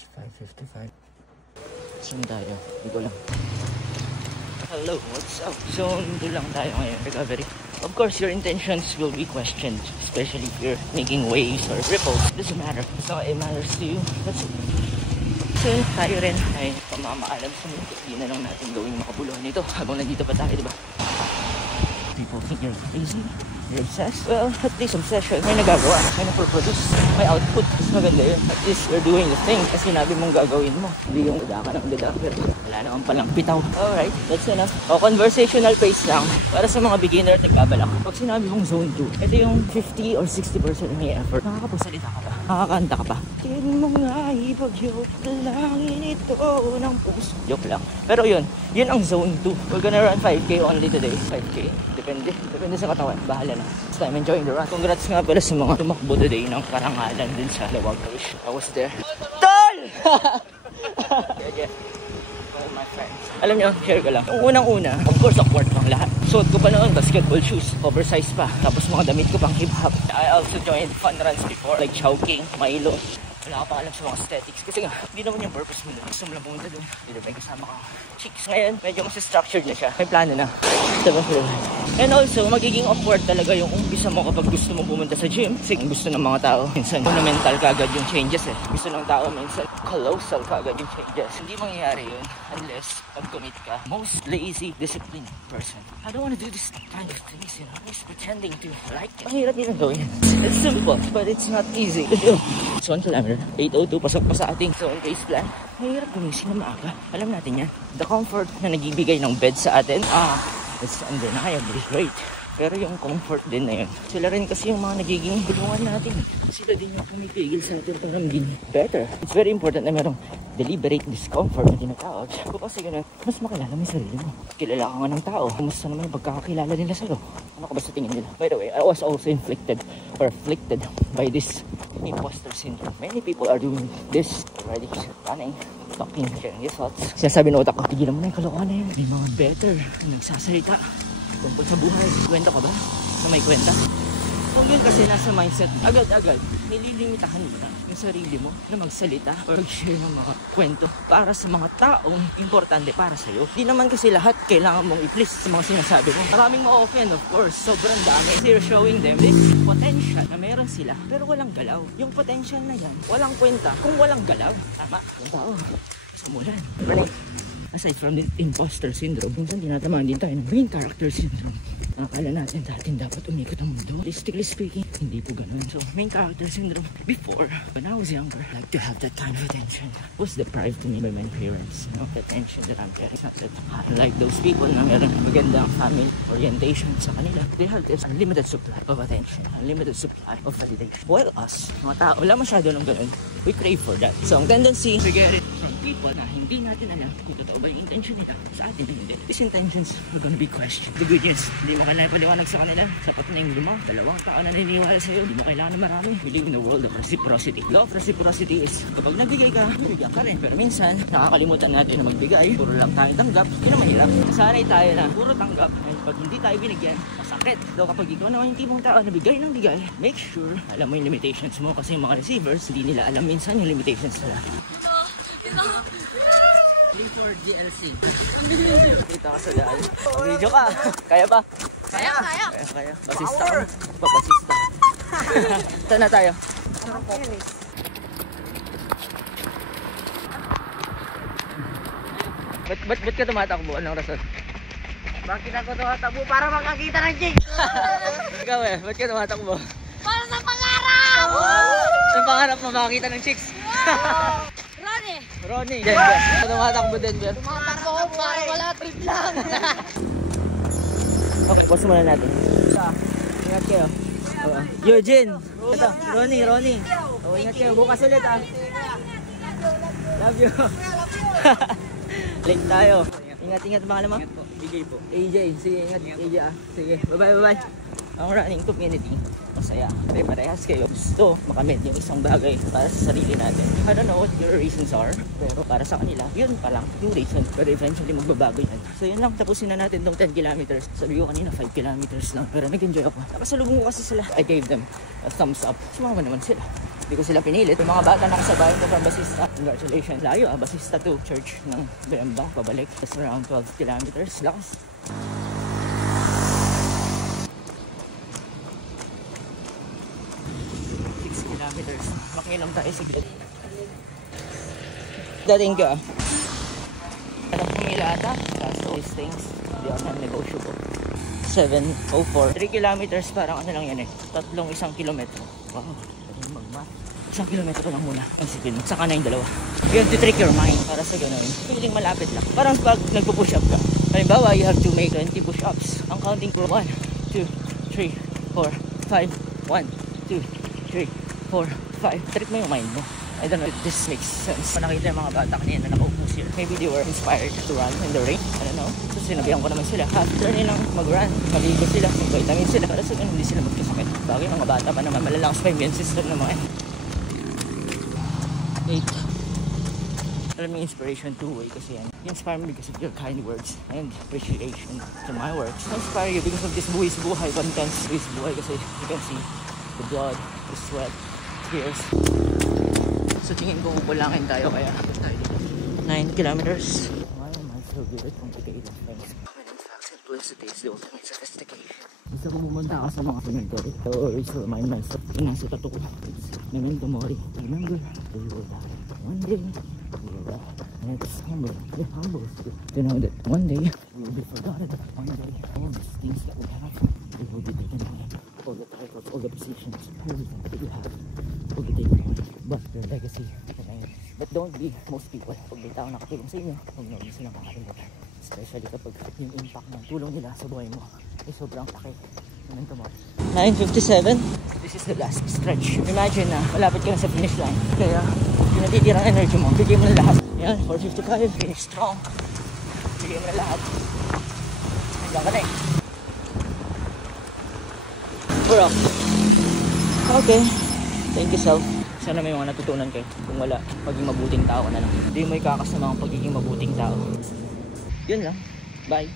It's 5:55. Saan tayo? Dito lang. Hello, what's up? Zone 2 lang tayo ngayon. Recovery. Of course, your intentions will be questioned, especially if you're making waves or ripples. Doesn't matter. So, it matters to you. That's it. So, tayo rin ay pamamaalam sa mundo. Hindi na lang natin gawing makabuluhan nito habang nandito pa tayo, diba? People think you're crazy. You're obsessed? Well, at least obsession. May nagagawa. May naproproduce. May output. Mas maganda yun. At least you're doing the thing na sinabi mong gagawin mo. Hindi yung gada ka ng gada. Pero wala naman palang bitaw. Alright, that's enough. O, conversational pace lang. Para sa mga beginner at nagbabalak. Pag sinabi mong zone 2, ito yung 50 or 60% ng effort. Nakakapagsalita ka ba? Nakakanta ka ba? Tingin mo nga ibagyok. Dalangin ito ng puso. Joke lang. Pero yun ang zone 2. We're gonna run 5K only today. 5K? Depende sa katawan. Bahala na. This time, enjoying the run. Congrats nga pala sa mga tumakbo today ng karangalan din sa Lawag. I was there. Tol! Yeah. Oh, my friend. Alam nyo, share ko lang. Yung unang-una, of course, awkward pang lahat. Suot ko pa noon, basketball shoes. Oversized pa. Tapos mga damit ko pang hip-hop. I also joined fun runs before. Like Chowking, Milo. Wala ka pa alam sa mga aesthetics. Kasi nga, hindi naman yung purpose mo doon. Gusto mo lang pumunta doon. Hindi may kasama ka. Chicks. Ngayon, medyo mas structured na siya. May plano na. Diba? And also, magiging awkward talaga yung umpisa mo kapag gusto mo pumunta sa gym. Kasi gusto ng mga tao, minsan fundamental kagad yung changes eh. Gusto ng tao, minsan colossal kagad yung changes. Hindi mangyayari yun unless pag-commit ka. Most lazy, disciplined person. I don't want to do this kind of things, you know. Just pretending to like it. Mahirap yun ang gawin. It's simple, but it's not easy. It's 1 kilometer. 8:02, pasok pa sa ating zone pace plan. Mahirap gumising na maaga. Alam natin yan. The comfort na nagibigay ng bed sa atin, it's undeniably great. Pero yung comfort din na yun. Sila rin kasi yung mga nagiging tulungan natin. Sila din yung pumipigil sa atin para maging better. It's very important na merong deliberate discomfort na tinatawag. Kung kasi ganun, mas makilala mo yung sarili mo. Kilala ka nga ng tao. Kumusta naman yung pagkakakilala nila sa'yo? Ano ka ba sa tingin nila? By the way, I was also afflicted by this imposter syndrome. Many people are doing this already. Running, talking, sharing your thoughts. Sinasabi na utak ko, tigilan mo na yung kalokohan na yun. May mga better nagsasalita tungkol sa buhay. Kwento ka ba? Na may kwenta? Kung yun kasi nasa mindset, agad-agad, nililimitahan mo na yung sarili mo na magsalita or mag-share ng mga kwento para sa mga taong importante para sa'yo. Di naman kasi lahat kailangan mong i-please sa mga sinasabi mo. Maraming ma-offend, of course. Sobrang dami. Kasi you're showing them this potential na meron sila pero walang galaw. Yung potential na yan, walang kwenta kung walang galaw. Tama. Yung tao, sumulan. Aside from the imposter syndrome, minsan tinatamaan din tayo ng main character syndrome. Akala natin dating dapat umikot ang mundo. Realistically speaking, hindi po ganun. So, main character syndrome, before, when I was younger, I like to have that kind of attention. Was deprived to me by my parents. You know, the attention that I'm getting. Not that unlike those people na meron magandang family orientation sa kanila. They have this unlimited supply of attention, unlimited supply of validation. While us, mga tao, wala masyado ng ganun. We crave for that. So, ang tendency to get it from people na hindi natin alam kung totoo ba yung intention nila sa atin, hindi. These intentions are gonna be questioned. The good news, hindi mo kailangan paliwanag sa kanila. Sapat na yung 5, 2 taon na naniniwala sa'yo. Hindi mo kailangan na marami. We live in the world of reciprocity. Law of reciprocity is kapag nagbigay ka, bigyan ka rin. Pero minsan, nakakalimutan natin na magbigay. Puro lang tayo tanggap. Yun ang mahirap. Nasanay tayo na puro tanggap. At pag hindi tayo binigyan, masakit. So kapag ikaw naman yung tipong tao na bigay ng bigay, make sure alam mo yung limitations mo. Kasi yung mga receivers, hindi nila alam minsan yung limitations nila. For GLC. Kita ka sa daan. Video ka. Kaya ba? Kaya. Pasista ka. Papasista. Saan na tayo? Ba't ka tumatakbo? Anong rason? Bakit ako tumatakbo? Para makakita ng chicks. Ikaw ba't ka tumatakbo? Para sa pangarap! Sa pangarap mo makakita ng chicks? Ronnie. Tumatakbo din, Ber. Tumatakbo para wala trip lang. Okay, pause muna natin. Ingat kayo. Eugene. Ito, Ronnie. Ingat kayo. Bukas ulit Love you. Late tayo. Ingat mga alam mo? AJ po. AJ. Sige, ingat. AJ Sige, bye-bye. Ang running community, masaya. Parehas kayo gusto makamit yung isang bagay para sa sarili natin. I don't know what your reasons are, pero para sa kanila, yun pa lang yung reason. Pero eventually magbabago yan. So yun lang, tapusin na natin tong 10 kilometers. Sabi ko kanina 5 kilometers lang, pero nag-enjoy ako. Nakasalubong ko kasi sila. I gave them a thumbs up. Sumama naman sila. Hindi ko sila pinilit. Yung mga bata nakasabay ko from Basista. Congratulations. Layo Basista to church ng Bremba. Pabalik. Just around 12 kilometers. Lakas. 6 kilometers. Makilang tayo sa gilid. Dating ka. Alam pumila ata. So these things, they are non-negotiable. 7:04. 3 kilometers parang ano lang yan eh. 1 kilometro. Wow. Isang kilometro lang muna. Ang sige, saka na yung dalawa. You have to trick your mind para sa ganun. Feeling malapit lang. Parang pag nagpo-push up ka. Halimbawa, you have to make 20 push-ups. Ang counting ko, 1, 2, 3, 4, 5. 1, 2, 3, 4, 5. Trick mo yung mind mo. I don't know if this makes sense. Nakita yung mga bata kanina na nakaupo sila. Maybe they were inspired to run in the rain. I don't know. So sinabihan ko naman sila. After nilang mag-run, maligo sila, mag-vitamin sila. Para sa ganun, hindi sila magkasakit. Bagay mga bata pa naman. Malalakas pa yung immune system ng mga 8. Alam mo, inspiration two-way kasi yan. You inspire me because of your kind words and appreciation to my works. I inspire you because of this buwis buhay content. Buwis buhay kasi you can see the blood, the sweat, tears. So tingin ko kukulangin tayo kaya 9 kilometers. Why am I so good at complicated things? When in fact, simplicity is the ultimate sophistication. Gusto ko pumunta ako sa mga cemetery. I always remind myself na nasa tato ko. It's memento mori. Remember, you will die. One day, you will die. And it's humble. It humbles you to know that one day, we will be forgotten. One day, all these things that we have, they will be taken away. All the titles, all the positions, everything that you have will be taken away. But your legacy remains. But don't be most people. Pag may tao nakatulong sa inyo, huwag nyo silang kakalimutan. Especially kapag yung impact ng tulong nila sa buhay mo ay sobrang laki. 9:57. This is the last stretch. Imagine na malapit ka na sa finish line. Kaya yung natitirang energy mo, bigay mo na lahat. Yan, 4:55. Finish strong. Bigay mo na lahat. Hanggang ka na eh. We're off. Okay. Thank you, self. Sana may mga natutunan kayo. Kung wala, maging mabuting tao ka na lang. Hindi mo ikakasama ang pagiging mabuting tao. Yun lang. Bye.